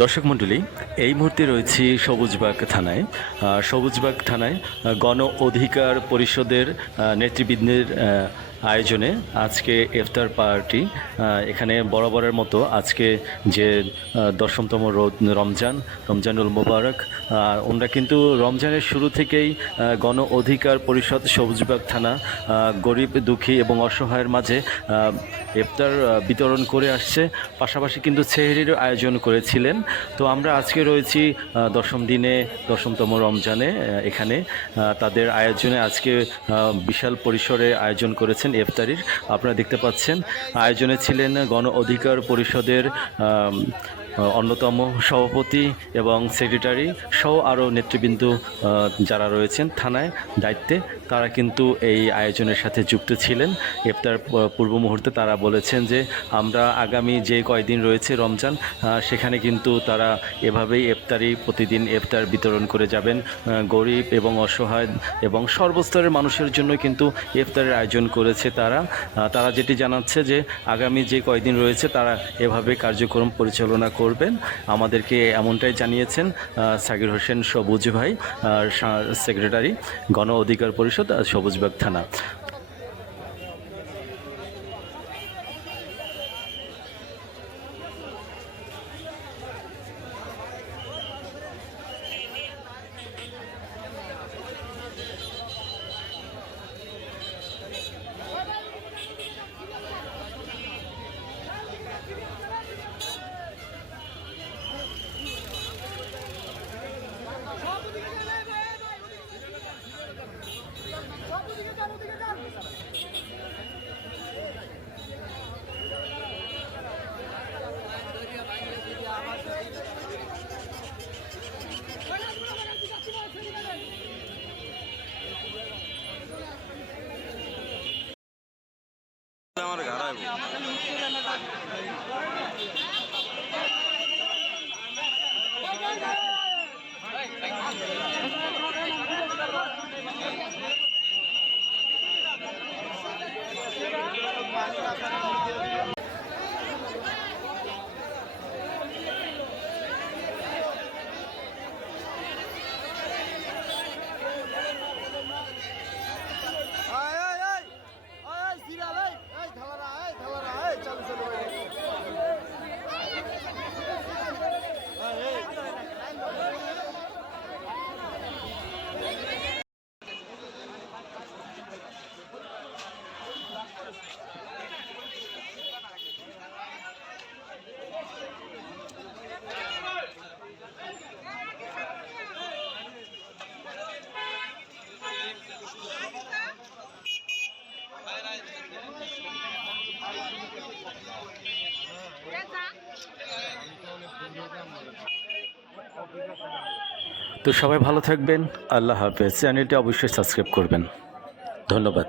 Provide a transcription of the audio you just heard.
দর্শক মণ্ডলী, এই মুহূর্তে রয়েছি সবুজবাগ থানায়। সবুজবাগ থানায় গণ অধিকার পরিষদের নেতৃবৃন্দের আয়োজনে আজকে ইফতার পার্টি। এখানে বরাবরের মতো আজকে যে 10তম রমজানুল মোবারক, ওনারা কিন্তু রমজানের শুরু থেকেই গণ অধিকার পরিষদ সবুজবাগ থানা গরিব দুঃখী এবং অসহায়ের মাঝে ইফতার বিতরণ করে আসছে। পাশাপাশি কিন্তু সেহরিরও আয়োজন করেছিলেন। তো আমরা আজকে রয়েছি 10তম রমজানে। এখানে তাদের আয়োজনে আজকে বিশাল পরিসরে আয়োজন করেছেন ইফতারির। আপনারা দেখতে পাচ্ছেন আয়োজনে ছিলেন গণ অধিকার পরিষদের অন্যতম সভাপতি এবং সেক্রেটারি সহ আরও নেতৃবৃন্দ যারা রয়েছেন থানায় দায়িত্বে, তারা কিন্তু এই আয়োজনের সাথে যুক্ত ছিলেন। ইফতার পূর্ব মুহূর্তে তারা বলেছেন যে আমরা আগামী যে কয়দিন রয়েছে রমজান, সেখানে কিন্তু তারা এভাবেই ইফতারি প্রতিদিন ইফতার বিতরণ করে যাবেন। গরিব এবং অসহায় এবং সর্বস্তরের মানুষের জন্য কিন্তু ইফতারের আয়োজন করেছে তারা যেটি জানাচ্ছে যে আগামী যে কয়দিন রয়েছে তারা এভাবে কার্যক্রম পরিচালনা করবেন। আমাদেরকে এমনটাই জানিয়েছেন সাকির হোসেন সবুজ ভাই, সেক্রেটারি গণ অধিকার পরিষদ সবুজবাগ থানা। আমার ঘাড়াইব তো সবাই ভালো থাকবেন, আল্লাহ হাফেজ। চ্যানেলটি অবশ্যই সাবস্ক্রাইব করবেন। ধন্যবাদ।